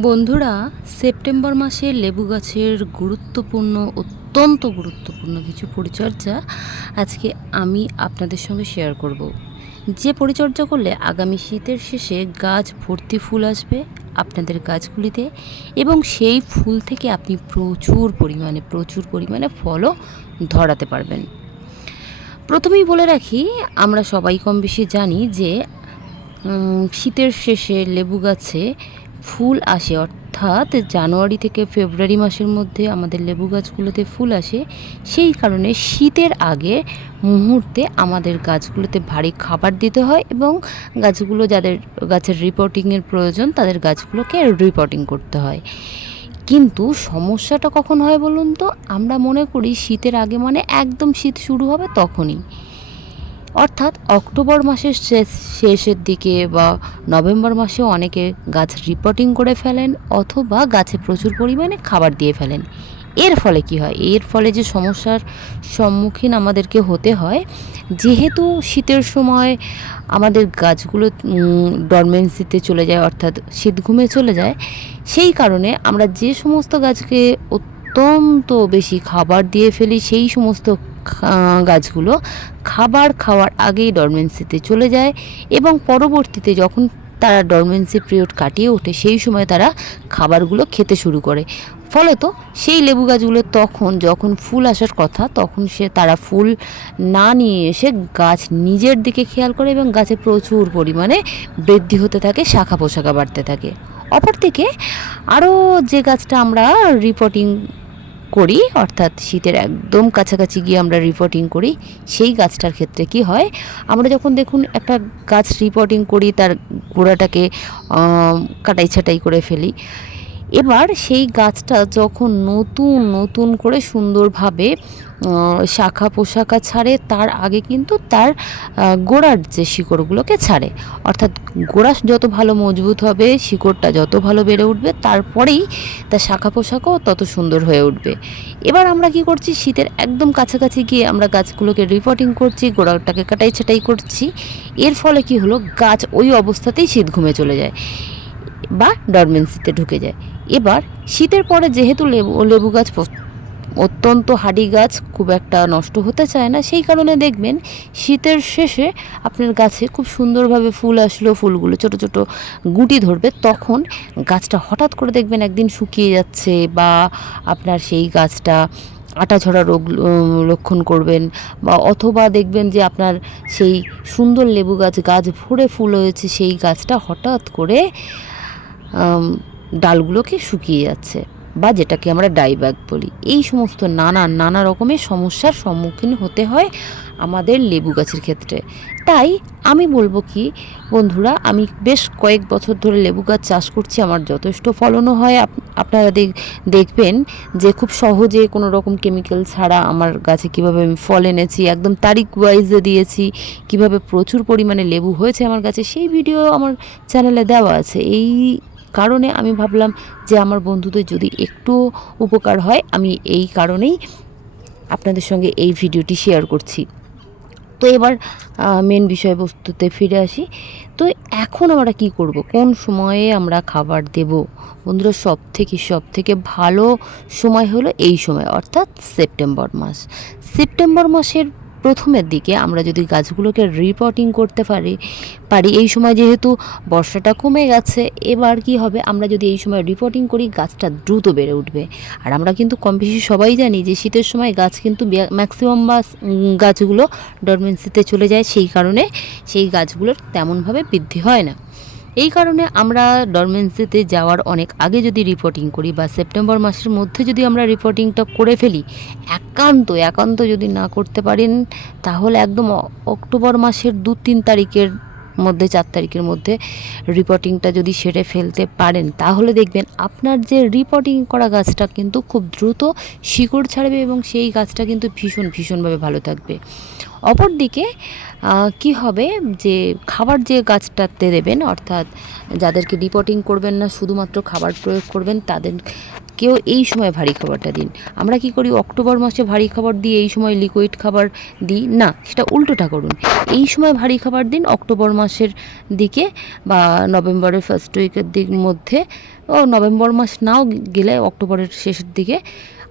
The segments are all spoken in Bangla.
বন্ধুরা, সেপ্টেম্বর মাসে লেবু গাছের অত্যন্ত গুরুত্বপূর্ণ কিছু পরিচর্যা আজকে আমি আপনাদের সঙ্গে শেয়ার করব। যে পরিচর্যা করলে আগামী শীতের শেষে গাছ ভর্তি ফুল আসবে আপনাদের গাছগুলিতে, এবং সেই ফুল থেকে আপনি প্রচুর পরিমাণে ফলও ধরাতে পারবেন। প্রথমেই বলে রাখি, আমরা সবাই কম বেশি জানি যে শীতের শেষে লেবু গাছে ফুল আসে, অর্থাৎ জানুয়ারি থেকে ফেব্রুয়ারি মাসের মধ্যে আমাদের লেবু গাছগুলোতে ফুল আসে। সেই কারণে শীতের আগে মুহূর্তে আমাদের গাছগুলোতে ভারী খাবার দিতে হয়, এবং যাদের গাছের রিপোর্টিংয়ের প্রয়োজন তাদের গাছগুলোকে রিপোর্টিং করতে হয়। কিন্তু সমস্যাটা কখন হয় বলুন তো? আমরা মনে করি শীতের আগে মানে একদম শীত শুরু হবে তখনই, অর্থাৎ অক্টোবর মাসের শেষের দিকে বা নভেম্বর মাসেও অনেকে গাছ রিপোর্টিং করে ফেলেন, অথবা গাছে প্রচুর পরিমাণে খাবার দিয়ে ফেলেন। এর ফলে কি হয়? এর ফলে যে সমস্যার সম্মুখীন আমাদেরকে হতে হয়, যেহেতু শীতের সময় আমাদের গাছগুলো ডরমেন্সিতে চলে যায়, অর্থাৎ শীত ঘুমে চলে যায়। সেই কারণে আমরা যে সমস্ত গাছকে অত্যন্ত বেশি খাবার দিয়ে ফেলি, সেই সমস্ত গাছগুলো খাবার খাওয়ার আগেই ডরমেন্সিতে চলে যায়, এবং পরবর্তীতে যখন তারা ডরমেন্সি পিরিয়ড কাটিয়ে ওঠে সেই সময় তারা খাবারগুলো খেতে শুরু করে। ফলত সেই লেবু গাছগুলো তখন যখন ফুল আসার কথা, তখন তারা ফুল না নিয়ে এসে গাছ নিজের দিকে খেয়াল করে, এবং গাছে প্রচুর পরিমাণে বৃদ্ধি হতে থাকে, শাখা পোশাখা বাড়তে থাকে। অপরদিকে আরও যে গাছটা আমরা রিপোর্টিং করি, অর্থাৎ শীতের একদম কাছাকাছি গিয়ে আমরা রিপোর্টিং করি, সেই গাছটার ক্ষেত্রে কি হয়, আমরা যখন দেখুন একটা গাছ রিপোর্টিং করি, তার গোড়াটাকে কাটাই ছাটাই করে ফেলি। এবার সেই গাছটা যখন নতুন নতুন করে সুন্দরভাবে শাখা পোশাখা ছাড়ে, তার আগে কিন্তু তার গোড়ার যে শিকড়গুলোকে ছাড়ে। অর্থাৎ গোড়া যত ভালো মজবুত হবে, শিকড়টা যত ভালো বেড়ে উঠবে, তারপরেই তার শাখা পোশাকও তত সুন্দর হয়ে উঠবে। এবার আমরা কি করছি, শীতের একদম কাছাকাছি গিয়ে আমরা গাছগুলোকে রিপোর্টিং করছি, গোড়াটাকে কাটাই ছাটাই করছি। এর ফলে কি হলো, গাছ ওই অবস্থাতেই শীত ঘুমে চলে যায় বা ডরমেন্সিতে ঢুকে যায়। এবার শীতের পরে যেহেতু লেবু গাছ অত্যন্ত হাডি গাছ, খুব একটা নষ্ট হতে চায় না, সেই কারণে দেখবেন শীতের শেষে আপনার গাছে খুব সুন্দরভাবে ফুল আসলো, ফুলগুলো ছোট ছোট গুটি ধরবে, তখন গাছটা হঠাৎ করে দেখবেন একদিন শুকিয়ে যাচ্ছে, বা আপনার সেই গাছটা আটাঝরা রোগ লক্ষণ করবেন, বা অথবা দেখবেন যে আপনার সেই সুন্দর লেবু গাছ ভরে ফুল হয়েছে, সেই গাছটা হঠাৎ করে ডালগুলোকে শুকিয়ে যাচ্ছে, বা যেটাকে আমরা ডাইব্যাক বলি। এই সমস্ত নানা রকমের সমস্যার সম্মুখীন হতে হয় আমাদের লেবু গাছের ক্ষেত্রে। তাই আমি বলবো কি বন্ধুরা, আমি বেশ কয়েক বছর ধরে লেবু গাছ চাষ করছি, আমার যথেষ্ট ফলনও হয়। আপনারা দেখবেন যে খুব সহজে কোনো রকম কেমিক্যাল ছাড়া আমার গাছে কীভাবে আমি ফল এনেছি, একদম তারিখ ওয়াইজে দিয়েছি, কিভাবে প্রচুর পরিমাণে লেবু হয়েছে আমার গাছে, সেই ভিডিও আমার চ্যানেলে দেওয়া আছে। এই কারণে আমি ভাবলাম যে আমার বন্ধুদের যদি একটু উপকার হয়, আমি এই কারণেই আপনাদের সঙ্গে এই ভিডিওটি শেয়ার করছি। তো এবার মেন বিষয়বস্তুতে ফিরে আসি। তো এখন আমরা কি করব, কোন সময়ে আমরা খাবার দেব? বন্ধুরা, সব থেকে ভালো সময় হলো এই সময়, অর্থাৎ সেপ্টেম্বর মাসের প্রথমের দিকে আমরা যদি গাছগুলোকে রিপোর্টিং করতে পারি, এই সময় যেহেতু বর্ষাটা কমে গেছে, এবার কি হবে, আমরা যদি এই সময় রিপোর্টিং করি, গাছটা দ্রুত বেড়ে উঠবে। আর আমরা কিন্তু কম বেশি সবাই জানি যে শীতের সময় গাছ কিন্তু ম্যাক্সিমাম গাছগুলো ডরমেন্সিতে চলে যায়, সেই কারণে সেই গাছগুলোর তেমনভাবে বৃদ্ধি হয় না। এই কারণে আমরা ডরমেন্সিতে যাওয়ার অনেক আগে যদি রিপোর্টিং করি, বা সেপ্টেম্বর মাসের মধ্যে যদি আমরা রিপোর্টিংটা করে ফেলি, একান্ত যদি না করতে পারেন, তাহলে একদম অক্টোবর মাসের 2-3 তারিখের মধ্যে, 4 তারিখের মধ্যে রিপোর্টিংটা যদি সেরে ফেলতে পারেন, তাহলে দেখবেন আপনার যে রিপোর্টিং করা গাছটা কিন্তু খুব দ্রুত শিকড় ছাড়বে, এবং সেই গাছটা কিন্তু ভীষণভাবে ভালো থাকবে। অপরদিকে কি হবে, যে খাবার যে গাছটাতে দেবেন, অর্থাৎ যাদেরকে রিপোর্টিং করবেন না, শুধুমাত্র খাবার প্রয়োগ করবেন, কেউ এই সময় ভারী খাবারটা দিন। আমরা কি করি, অক্টোবর মাসে ভারী খাবার দিই, এই সময় লিকুইড খাবার দিই না, সেটা উল্টোটা করুন। এই সময় ভারী খাবার দিন, অক্টোবর মাসের দিকে বা নভেম্বরের ফার্স্ট উইকের মধ্যে, ও নভেম্বর মাস নাও গেলে অক্টোবরের শেষের দিকে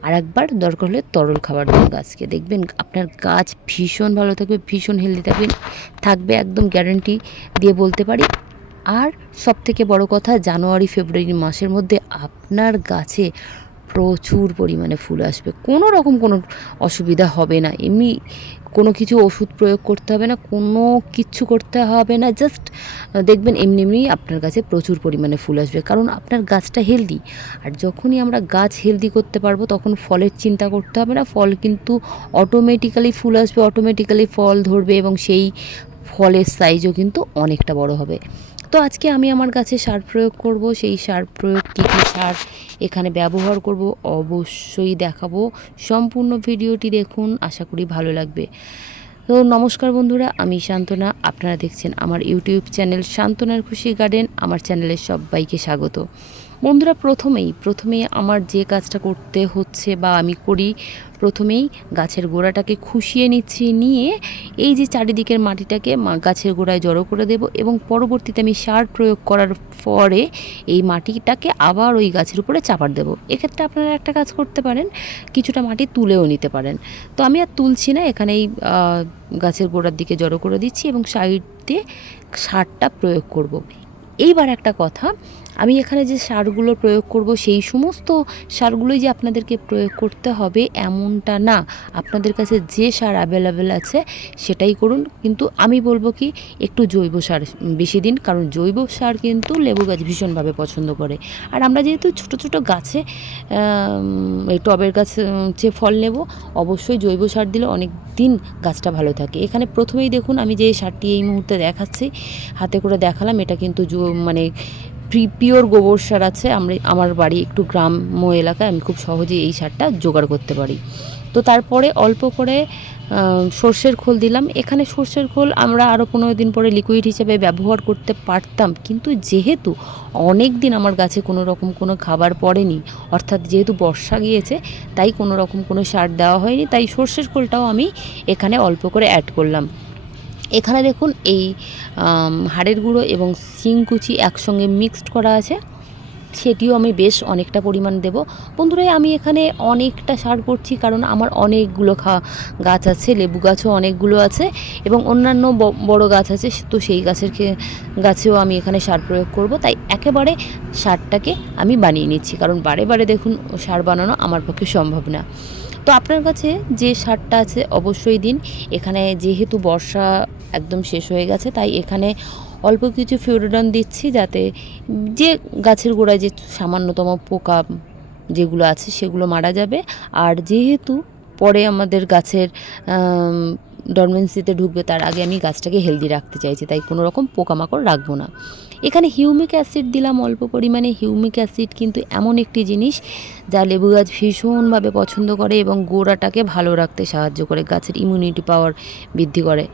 আর একবার দরকার হলে তরল খাবার দিন গাছকে। দেখবেন আপনার গাছ ভীষণ ভালো থাকবে, ভীষণ হেলদি থাকবে একদম গ্যারান্টি দিয়ে বলতে পারি। আর সবথেকে বড় কথা, জানুয়ারি ফেব্রুয়ারি মাসের মধ্যে আপনার গাছে প্রচুর পরিমাণে ফুল আসবে, কোনো রকম কোনো অসুবিধা হবে না। এমনি কোনো কিছু ওষুধ প্রয়োগ করতে হবে না, কোনো কিচ্ছু করতে হবে না, জাস্ট দেখবেন এমনি এমনি আপনার গাছে প্রচুর পরিমাণে ফুল আসবে, কারণ আপনার গাছটা হেলদি। আর যখনই আমরা গাছ হেলদি করতে পারবো তখন ফলের চিন্তা করতে হবে না, ফল কিন্তু অটোমেটিক্যালি ফুল আসবে, অটোমেটিক্যালি ফল ধরবে এবং সেই ফলের সাইজও কিন্তু অনেকটা বড় হবে। তো আজকে আমি আমার গাছে সার প্রয়োগ করব, সেই সার প্রয়োগ কী কী সার এখানে ব্যবহার করব অবশ্যই দেখাবো। সম্পূর্ণ ভিডিওটি দেখুন, আশা করি ভালো লাগবে। তো নমস্কার বন্ধুরা, আমি শান্তনা, আপনারা দেখছেন আমার ইউটিউব চ্যানেল শান্তনার খুশি গার্ডেন। আমার চ্যানেলে সবাইকে স্বাগত। বন্ধুরা, প্রথমেই আমার যে কাজটা করতে হচ্ছে বা আমি করি, প্রথমেই গাছের গোড়াটাকে খুশিয়ে নিয়ে এই যে চারিদিকের মাটিটাকে গাছের গোড়ায় জড়ো করে দেব এবং পরবর্তীতে আমি সার প্রয়োগ করার পরে এই মাটিটাকে আবার ওই গাছের উপরে চাপার দেব। এক্ষেত্রে আপনারা একটা কাজ করতে পারেন, কিছুটা মাটি তুলেও নিতে পারেন। তো আমি আর তুলছি না, এখানেই গাছের গোড়ার দিকে জড়ো করে দিচ্ছি এবং সাইড দিয়ে সারটা প্রয়োগ করব। এইবার একটা কথা, আমি এখানে যে সারগুলো প্রয়োগ করব সেই সমস্ত সারগুলোই যে আপনাদেরকে প্রয়োগ করতে হবে এমনটা না, আপনাদের কাছে যে সার অ্যাভেলেবেল আছে সেটাই করুন। কিন্তু আমি বলবো কি, একটু জৈব সার বেশি দিন, কারণ জৈব সার কিন্তু লেবু গাছ ভীষণভাবে পছন্দ করে। আর আমরা যেহেতু ছোট ছোট গাছে এই টবের গাছে যে ফল নেব, অবশ্যই জৈব সার দিলে অনেক দিন গাছটা ভালো থাকে। এখানে প্রথমেই দেখুন আমি যে সারটি এই মুহূর্তে দেখাচ্ছি, হাতে করে দেখালাম, এটা কিন্তু মানে পিওর গোবর সার আছে। আমার বাড়ি একটু গ্রাম্য এলাকায়, আমি খুব সহজেই এই সারটা জোগাড় করতে পারি। তো তারপরে অল্প করে সর্ষের খোল দিলাম। এখানে সর্ষের খোল আমরা আরও 15 দিন পরে লিকুইড হিসেবে ব্যবহার করতে পারতাম, কিন্তু যেহেতু অনেক দিন আমার গাছে কোনো রকম কোনো খাবার পড়েনি, অর্থাৎ যেহেতু বর্ষা গিয়েছে, তাই কোনো রকম কোনো সার দেওয়া হয়নি, তাই সর্ষের খোলটাও আমি এখানে অল্প করে অ্যাড করলাম। এখানে দেখুন এই হাড়ের গুঁড়ো এবং শিংকুচি একসঙ্গে মিক্সড করা আছে, সেটিও আমি বেশ অনেকটা পরিমাণ দেব। বন্ধুরা, আমি এখানে অনেকটা সার করছি কারণ আমার অনেকগুলো গাছ আছে, লেবু গাছও অনেকগুলো আছে এবং অন্যান্য বড় গাছ আছে, তো সেই গাছেও আমি এখানে সার প্রয়োগ করব। তাই একেবারে সারটাকে আমি বানিয়ে নিচ্ছি, কারণ বারে বারে দেখুন সার বানানো আমার পক্ষে সম্ভব না। তো আপনার কাছে যে সারটা আছে অবশ্যই দিন। এখানে যেহেতু বর্ষা একদম শেষ হয়ে গেছে, তাই এখানে অল্প কিছু ফিউরোডন দিচ্ছি, যাতে যে গাছের গোড়ায় যে সামান্যতম পোকা যেগুলো আছে সেগুলো মারা যাবে। আর যেহেতু পরে আমাদের গাছের ডরমেন্সিতে ঢুকবে, তার আগে আমি গাছটাকে হেলদি রাখতে চাইছি, তাই কোনো রকম পোকামাকড় রাখবো না। এখানে হিউমিক অ্যাসিড দিলাম অল্প পরিমাণে। হিউমিক অ্যাসিড কিন্তু এমন একটি জিনিস যা লেবু গাছ ভীষণভাবে পছন্দ করে এবং গোড়াটাকে ভালো রাখতে সাহায্য করে, গাছের ইমিউনিটি পাওয়ার বৃদ্ধি করে।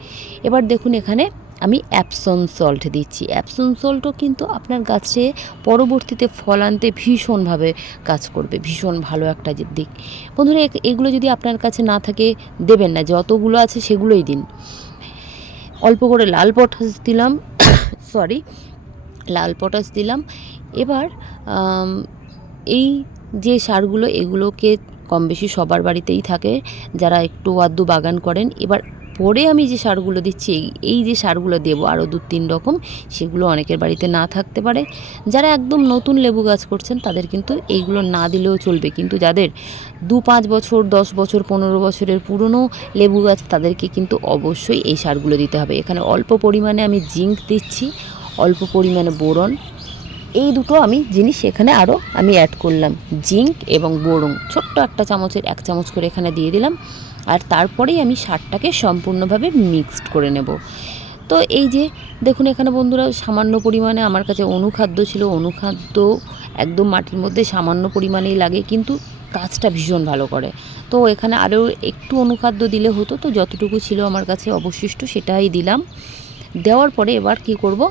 এবার দেখুন এখানে আমি অ্যাপসন সল্ট দিচ্ছি। অ্যাপসন সল্টও কিন্তু আপনার গাছে পরবর্তীতে ফল আনতে ভীষণভাবে কাজ করবে, ভীষণ ভালো একটা দিক। বন্ধুরা, এগুলো যদি আপনার কাছে না থাকে দেবেন না, যতগুলো আছে সেগুলোই দিন। অল্প করে লাল পটাশ দিলাম লাল পটাশ দিলাম। এবার এই যে সারগুলো, এগুলোকে কম বেশি সবার বাড়িতেই থাকে যারা একটু আধটু বাগান করেন। এবার পরে আমি যে সারগুলো দিচ্ছি, এই যে সারগুলো দেবো আরও 2-3 রকম, সেগুলো অনেকের বাড়িতে না থাকতে পারে। যারা একদম নতুন লেবু গাছ করছেন তাদের কিন্তু এইগুলো না দিলেও চলবে, কিন্তু যাদের 2-5 বছর 10 বছর 15 বছরের পুরনো লেবু গাছ, তাদেরকে কিন্তু অবশ্যই এই সারগুলো দিতে হবে। এখানে অল্প পরিমাণে আমি জিঙ্ক দিচ্ছি, অল্প পরিমাণে বোরন, এই দুটো আমি জিনিস এখানে আরও আমি অ্যাড করলাম। জিঙ্ক এবং বোরন ছোট্ট একটা চামচের 1 চামচ করে এখানে দিয়ে দিলাম। আর তারপরেই আমি সারটাকে সম্পূর্ণভাবে মিক্সড করে নেব। তো এই যে দেখুন এখানে বন্ধুরা, সামান্য পরিমাণে আমার কাছে অনুখাদ্য ছিল। অনুখাদ্য একদম মাটির মধ্যে সামান্য পরিমাণেই লাগে, কিন্তু গাছটা ভীষণ ভালো করে। তো এখানে আরও একটু অনুখাদ্য দিলে হতো, তো যতটুকু ছিল আমার কাছে অবশিষ্ট সেটাই দিলাম। দেওয়ার পরে এবার কি করব,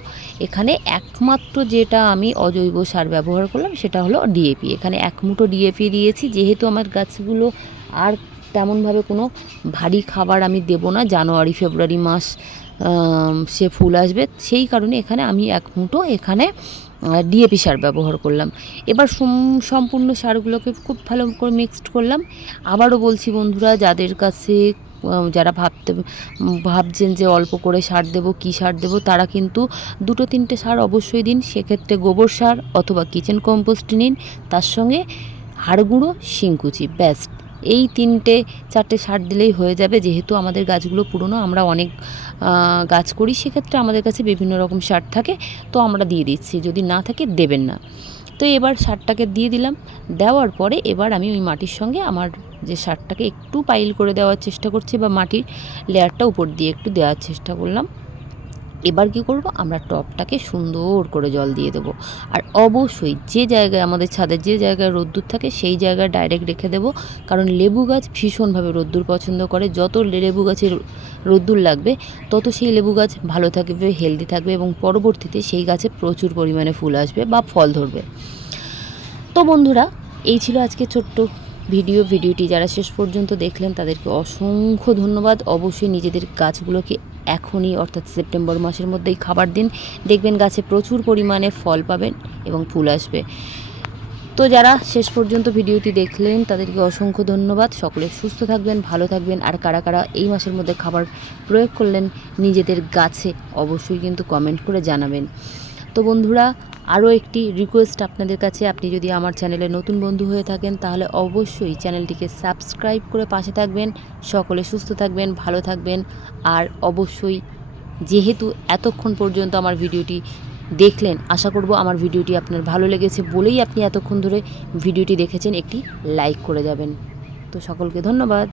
এখানে একমাত্র যেটা আমি অজৈব সার ব্যবহার করলাম সেটা হলো ডিএপি। এখানে 1 মুঠো ডিএপি দিয়েছি, যেহেতু আমার গাছগুলো আর তেমনভাবে কোনো ভারী খাবার আমি দেব না, জানুয়ারি ফেব্রুয়ারি মাস সে ফুল আসবে, সেই কারণে এখানে আমি 1 মুঠো এখানে ডিএপি সার ব্যবহার করলাম। এবার সম্পূর্ণ সারগুলোকে খুব ভালো করে মিক্সড করলাম। আবারও বলছি বন্ধুরা, যাদের কাছে যারা ভাবছেন যে অল্প করে সার দেবো, কী সার দেবো, তারা কিন্তু 2-3টে সার অবশ্যই দিন। সেক্ষেত্রে গোবর সার অথবা কিচেন কম্পোস্ট নিন, তার সঙ্গে হাড় গুঁড়ো, শিংকুচি, ব্যাস এই 3-4টে সার দিলেই হয়ে যাবে। যেহেতু আমাদের গাছগুলো পুরনো, আমরা অনেক গাছ করি, সেক্ষেত্রে আমাদের কাছে বিভিন্ন রকম সার থাকে, তো আমরা দিয়ে দিচ্ছি, যদি না থাকে দেবেন না। তো এবার সারটাকে দিয়ে দিলাম। দেওয়ার পরে এবার আমি ওই মাটির সঙ্গে আমার যে সারটাকে একটু পাইল করে দেওয়ার চেষ্টা করছি, বা মাটির লেয়ারটা উপর দিয়ে একটু দেওয়ার চেষ্টা করলাম। এবার কি করব, আমরা টবটাকে সুন্দর করে জল দিয়ে দেবো। আর অবশ্যই যে জায়গায় আমাদের ছাদের যে জায়গায় রোদ্দুর থাকে সেই জায়গায় ডাইরেক্ট রেখে দেবো, কারণ লেবু গাছ ভীষণভাবে রোদ্দুর পছন্দ করে। যত লেবু গাছের রোদ্দুর লাগবে তত সেই লেবু গাছ ভালো থাকবে, হেলদি থাকবে, এবং পরবর্তীতে সেই গাছে প্রচুর পরিমাণে ফুল আসবে বা ফল ধরবে। তো বন্ধুরা, এই ছিল আজকে ছোট্ট ভিডিওটি যারা শেষ পর্যন্ত দেখলেন তাদেরকে অসংখ্য ধন্যবাদ। অবশ্যই নিজেদের গাছগুলোকে এখনই, অর্থাৎ সেপ্টেম্বর মাসের মধ্যেই খাবার দিন, দেখবেন গাছে প্রচুর পরিমাণে ফল পাবেন এবং ফুল আসবে। তো যারা শেষ পর্যন্ত ভিডিওটি দেখলেন তাদেরকে অসংখ্য ধন্যবাদ। সকলে সুস্থ থাকবেন, ভালো থাকবেন। আর কারা কারা এই মাসের মধ্যে খাবার প্রয়োগ করলেন নিজেদের গাছে, অবশ্যই কিন্তু কমেন্ট করে জানাবেন। তো বন্ধুরা, আরও একটি রিকোয়েস্ট আপনাদের কাছে, আপনি যদি আমার চ্যানেলে নতুন বন্ধু হয়ে থাকেন তাহলে অবশ্যই চ্যানেলটিকে সাবস্ক্রাইব করে পাশে থাকবেন। সকলে সুস্থ থাকবেন, ভালো থাকবেন। আর অবশ্যই, যেহেতু এতক্ষণ পর্যন্ত আমার ভিডিওটি দেখলেন, আশা করব আমার ভিডিওটি আপনার ভালো লেগেছে বলেই আপনি এতক্ষণ ধরে ভিডিওটি দেখেছেন, একটি লাইক করে যাবেন। তো সকলকে ধন্যবাদ।